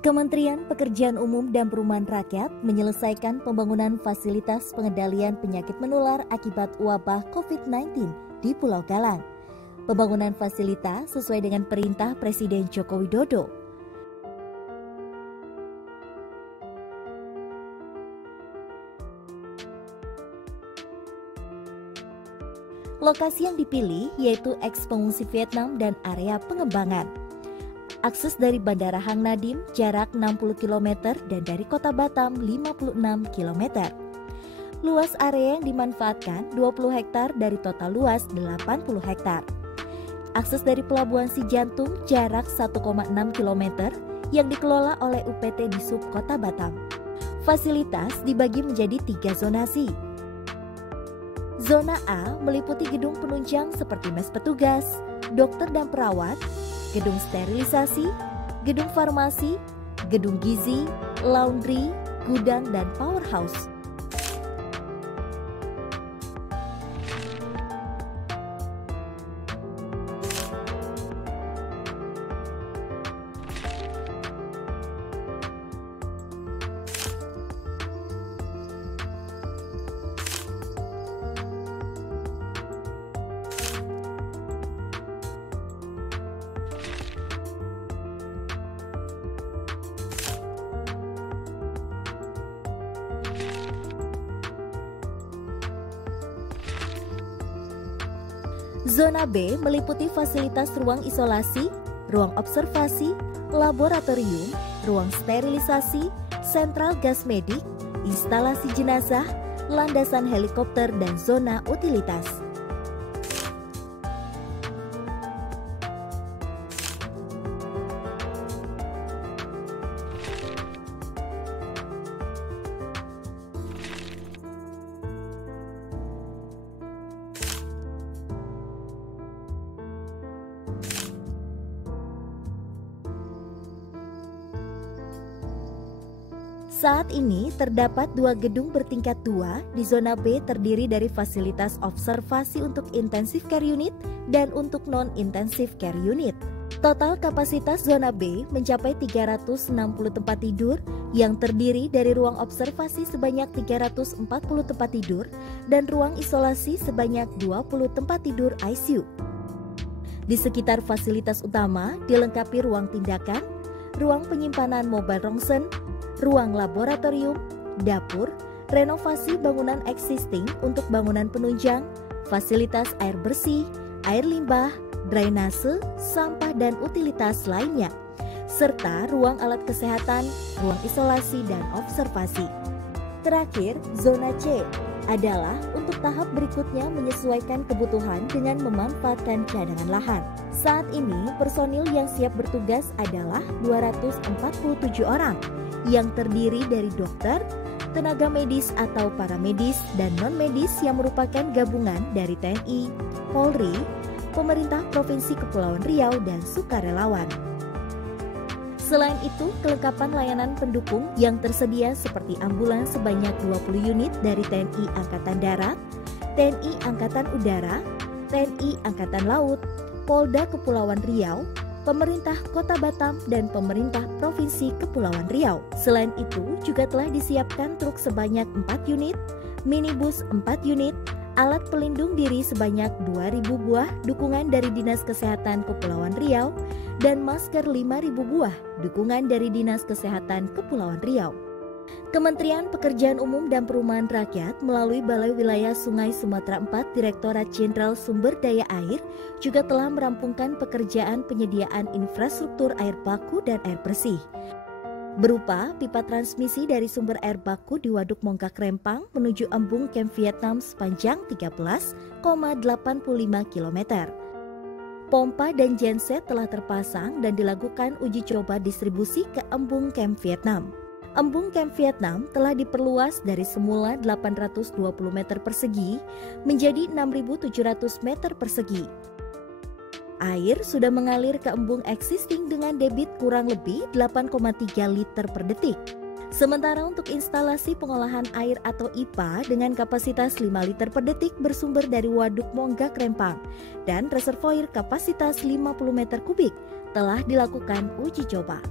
Kementerian Pekerjaan Umum dan Perumahan Rakyat menyelesaikan pembangunan fasilitas pengendalian penyakit menular akibat wabah COVID-19 di Pulau Galang. Pembangunan fasilitas sesuai dengan perintah Presiden Joko Widodo. Lokasi yang dipilih yaitu eks-pengungsi Vietnam dan area pengembangan. Akses dari Bandara Hang Nadiem jarak 60 km dan dari Kota Batam 56 km. Luas area yang dimanfaatkan 20 hektar dari total luas 80 hektar. Akses dari Pelabuhan Sijantung jarak 1,6 km yang dikelola oleh UPT Disub Kota Batam. Fasilitas dibagi menjadi 3 zonasi. Zona A meliputi gedung penunjang seperti mes petugas, dokter dan perawat, gedung sterilisasi, gedung farmasi, gedung gizi, laundry, gudang, dan powerhouse. Zona B meliputi fasilitas ruang isolasi, ruang observasi, laboratorium, ruang sterilisasi, sentral gas medik, instalasi jenazah, landasan helikopter, dan zona utilitas. Saat ini terdapat 2 gedung bertingkat 2 di zona B terdiri dari fasilitas observasi untuk intensive care unit dan untuk non-intensive care unit. Total kapasitas zona B mencapai 360 tempat tidur yang terdiri dari ruang observasi sebanyak 340 tempat tidur dan ruang isolasi sebanyak 20 tempat tidur ICU. Di sekitar fasilitas utama dilengkapi ruang tindakan, ruang penyimpanan mobile rongsen, ruang laboratorium, dapur, renovasi bangunan existing untuk bangunan penunjang, fasilitas air bersih, air limbah, drainase, sampah, dan utilitas lainnya, serta ruang alat kesehatan, ruang isolasi, dan observasi. Terakhir, zona C adalah untuk tahap berikutnya menyesuaikan kebutuhan dengan memanfaatkan cadangan lahan. Saat ini, personil yang siap bertugas adalah 247 orang, yang terdiri dari dokter, tenaga medis atau paramedis, dan non-medis yang merupakan gabungan dari TNI, Polri, pemerintah Provinsi Kepulauan Riau, dan sukarelawan. Selain itu, kelengkapan layanan pendukung yang tersedia seperti ambulans sebanyak 20 unit dari TNI Angkatan Darat, TNI Angkatan Udara, TNI Angkatan Laut, Polda Kepulauan Riau, pemerintah Kota Batam, dan pemerintah Provinsi Kepulauan Riau. Selain itu, juga telah disiapkan truk sebanyak 4 unit, minibus 4 unit, alat pelindung diri sebanyak 2.000 buah dukungan dari Dinas Kesehatan Kepulauan Riau, dan masker 5.000 buah dukungan dari Dinas Kesehatan Kepulauan Riau. Kementerian Pekerjaan Umum dan Perumahan Rakyat melalui Balai Wilayah Sungai Sumatera IV Direktorat Jenderal Sumber Daya Air juga telah merampungkan pekerjaan penyediaan infrastruktur air baku dan air bersih, berupa pipa transmisi dari sumber air baku di Waduk Mongkak Rempang menuju Embung Kem Vietnam sepanjang 13,85 km. Pompa dan genset telah terpasang dan dilakukan uji coba distribusi ke Embung Kem Vietnam. Embung Kem Vietnam telah diperluas dari semula 820 meter persegi menjadi 6.700 meter persegi. Air sudah mengalir ke embung existing dengan debit kurang lebih 8,3 liter per detik. Sementara untuk instalasi pengolahan air atau IPA dengan kapasitas 5 liter per detik bersumber dari Waduk Mongkak Rempang dan reservoir kapasitas 50 meter kubik telah dilakukan uji coba.